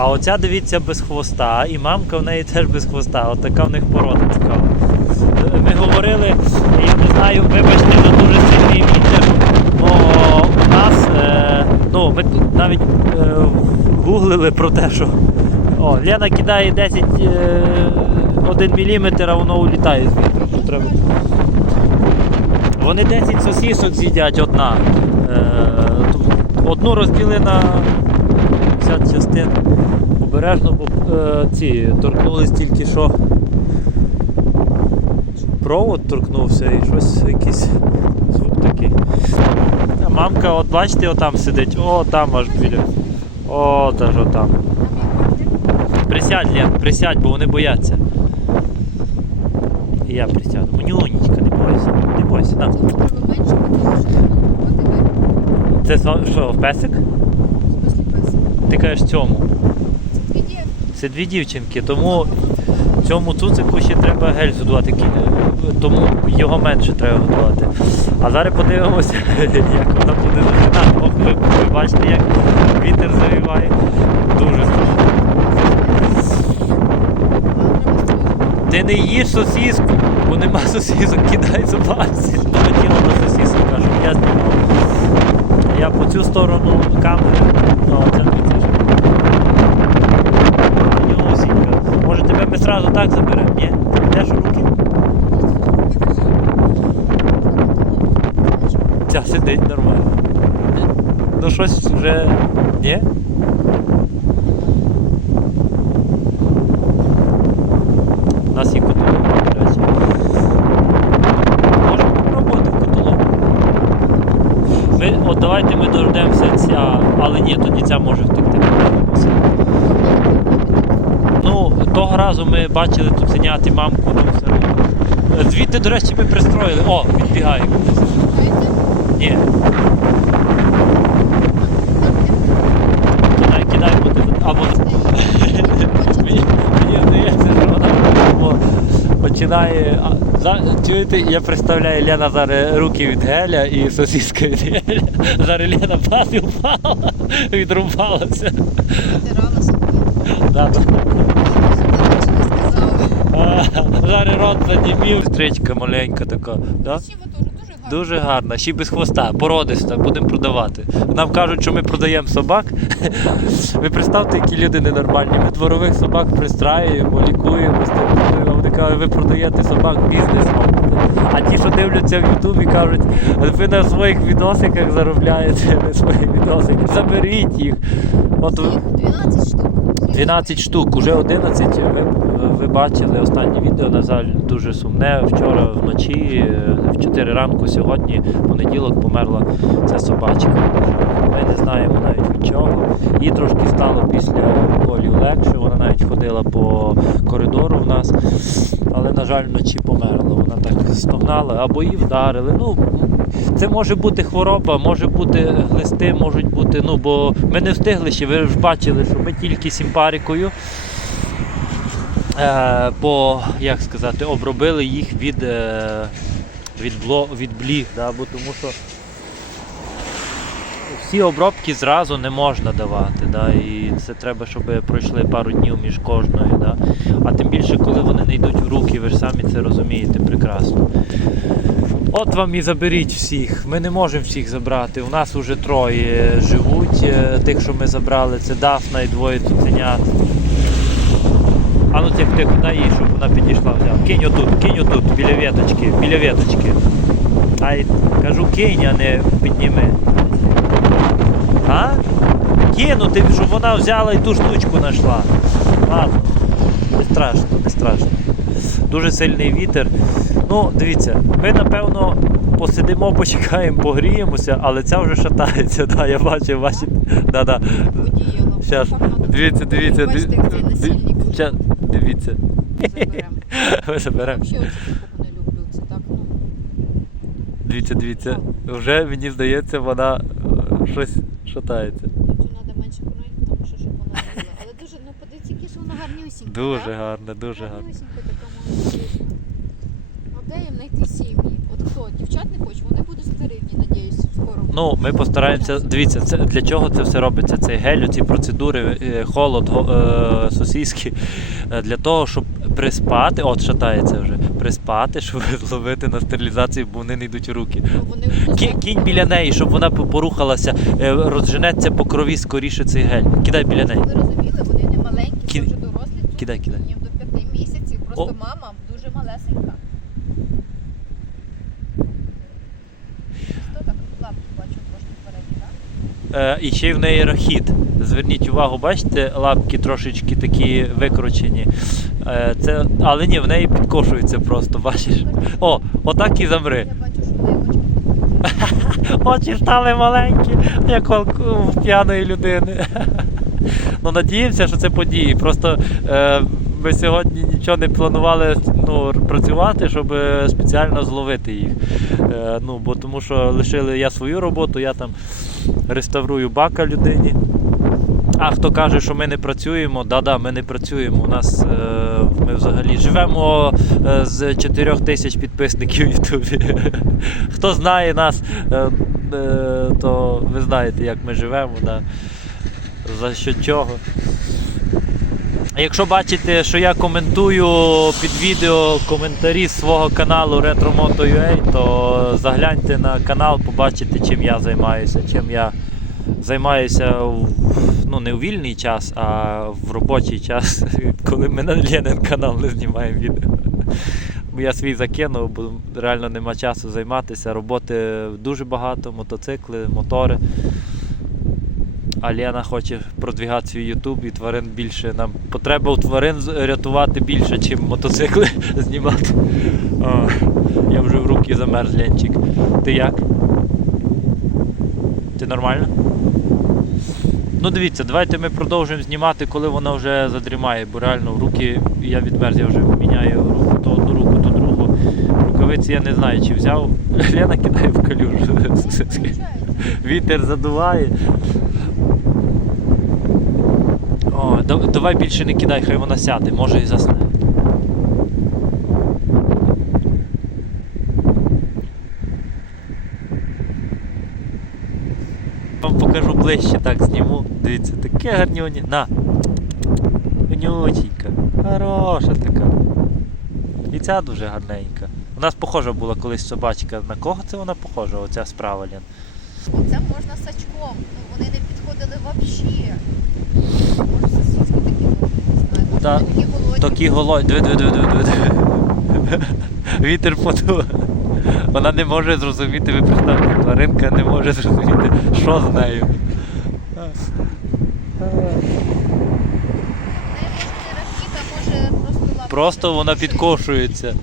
А оця дивіться без хвоста, і мамка в неї теж без хвоста. От така в них порода цікава. Ми говорили, я не знаю, вибачте за дуже сильний вітер, але у нас, е, ну, ми тут навіть е, гуглили про те, що о, Лена кидає 10 е, 1 мм, а воно улітає з вітром. Вони 10 сосісок з'їдять одна. Е, одну розділи на 50 частин. Обережно, бо е, ці торкнулись тільки що. Провод торкнувся і щось якийсь звук такий. А мамка, от бачите, отам сидить, о, там аж біля. О, та ж отам. Присядь, Лен, присядь, бо вони бояться. І я присяду. Манюнечка, не бойся, не бойся. На. Це що песик? Ти кажеш цьому. Це дві дівчинки, тому цьому цуцику ще треба гель задувати, тому його менше треба готувати. А зараз подивимося, як вона буде зажинати. Ви, ви бачите, як вітер завіває. Дуже страшно. Ти не їж сосиску, бо нема сосисок, кидай собаці. Долетіло до сосисок, кажу, я знімав. Я по цю сторону камери, ну, а це дивіться. Зразу так заберемо, ні? Підеш руки? Ця сидить нормально. Ну щось вже. Ні? У нас є котолок, до речі. Можемо попробувати в котолок. Ми, от давайте ми дождемося ця, але ні, тоді ця може втекти. подивимося. Ну, того разу ми бачили тут синяти мамку там всередині. Е, Звідти, до речі, ми пристроїли. О, відбігає кудись. Ні, бо ти або мені, здається, що вона починає. Чуєте, я представляю Лена зараз руки від геля і сосиска від геля. Зараз Лена пас і впала, відрубалася. Втиралася. Зараз рот занімів. Стрічка маленька така. Да? Теж дуже гарна, ще й без хвоста, породиста, будемо продавати. Нам кажуть, що ми продаємо собак. Ви представте, які люди ненормальні. Ми дворових собак пристраюємо, лікуємо, стерилізуємо. Вони кажуть, ви продаєте собак бізнес. А ті, що дивляться в Ютубі, кажуть, ви на своїх відосиках заробляєте на своїх відосиках. Заберіть їх. От Їх 12 штук. 12 штук, уже 11. Ви, ви бачили останнє відео, на жаль, дуже сумне. Вчора вночі, е, в 4 ранку, сьогодні, понеділок, померла ця собачка. Ми не знаємо навіть від чого. Їй трошки стало після колів легше, вона навіть ходила по коридору в нас, але, на жаль, вночі померла. Вона так стогнала або її вдарили. Ну, це може бути хвороба, може бути глисти, можуть бути. Ну, бо ми не встигли ще, ви ж бачили, що ми тільки сімпарикою е, по, як сказати, обробили їх від, е, від, бло, від бліг, да, бо тому що всі обробки зразу не можна давати. Да, і це треба, щоб пройшли пару днів між кожною. Да. А тим більше, коли вони не йдуть в руки, ви ж самі це розумієте прекрасно. От вам і заберіть всіх. Ми не можемо всіх забрати. У нас вже троє живуть. е, Тих, що ми забрали, це Дафна і двоє цуценят. А ну тихо, тихо, дай їй, щоб вона підійшла взяла. Кинь отут, кинь отут, біля веточки, біля веточки. Ай, кажу, кинь, а не підніми. А? Кинути, щоб вона взяла і ту штучку знайшла. Ладно, не страшно, не страшно. Дуже сильний вітер. Ну, дивіться, ми напевно посидимо, почекаємо, погріємося, але ця вже шатається. Да, я бачив, бачите. Да, да. Щас, дивіться, дивіться, дивіться. дивіться. Ми заберемо. Взагалі оцю таку не люблю. Це так, ну. Дивіться, дивіться. Вже мені здається, вона е, щось шатається. Тут треба менше коней, тому що щоб вона робила. Але дуже, ну подивіться, які ж вона гарнюсінька. Дуже так? гарна, дуже. Гарнюсінька така де їм знайти сім'ї? От хто дівчат не хоче, вони будуть стерильні, надіюсь, скоро. Ну, ми постараємося. Дивіться, це для чого це все робиться? Цей гель, ці процедури, е, холод, го- е, сосиски. е, Для того, щоб приспати, от шатається вже, приспати, щоб зловити на стерилізацію, бо вони не йдуть у руки. Ну, вони вже Ки- Кінь біля неї, щоб вона порухалася, е, розженеться по крові скоріше цей гель. Кидай біля неї. Ви розуміли, вони не маленькі, Ки- це вже дорослі. Кидай, кидай. Їм до п'яти місяців, просто О. мама дуже малесенька. Хто так лапки бачу трошки впереді, так? Е, і ще й в неї рахіт. Зверніть увагу, бачите, лапки трошечки такі викручені. Е, це, але ні, в неї підкошується просто, бачиш. О, отак і замри. Я бачу, що в неї очки Очі стали маленькі, як у п'яної людини. Ну, надіємося, що це події. Просто е, ми сьогодні нічого не планували ну, працювати, щоб е, спеціально зловити їх. Е, ну, бо тому що лишили я свою роботу, я там реставрую бака людині. А хто каже, що ми не працюємо, да-да, ми не працюємо. У нас е, ми взагалі живемо е, з 4 тисяч підписників в Ютубі. Хто знає нас, е, е, то ви знаєте, як ми живемо, да. За що чого. Якщо бачите, що я коментую під відео коментарі свого каналу RetroMoto.ua, то загляньте на канал, побачите, чим я займаюся, чим я займаюся ну, не у вільний час, а в робочий час, коли ми на Ленин канал не знімаємо відео. Я свій закинув, бо реально нема часу займатися. Роботи дуже багато, мотоцикли, мотори. А Лена хоче продвігати свій YouTube і тварин більше. Нам потреба у тварин рятувати більше, ніж мотоцикли знімати. О, я вже в руки замерз, Ленчик. Ти як? Ти нормально? Ну дивіться, давайте ми продовжимо знімати, коли вона вже задрімає, бо реально в руки я відмерз, я вже міняю руку, то одну руку, то другу. Рукавиці я не знаю, чи взяв. Лена кидає в калюжу. Вітер задуває. О, давай більше не кидай, хай вона сяде, може і засне. Вам покажу ближче, так зніму. Дивіться, таке гарнюні. На. Гнюченька. Хороша така. І ця дуже гарненька. У нас похожа була колись собачка. На кого це вона похожа? Оця справа? Оце можна сачком. Ну, вони не підходили взагалі. Та- Такі голодні. Диви, диви, диви, диви, диви. Вітер подув. Вона не може зрозуміти, ви представте, тваринка не може зрозуміти, що з нею. Просто вона підкошується.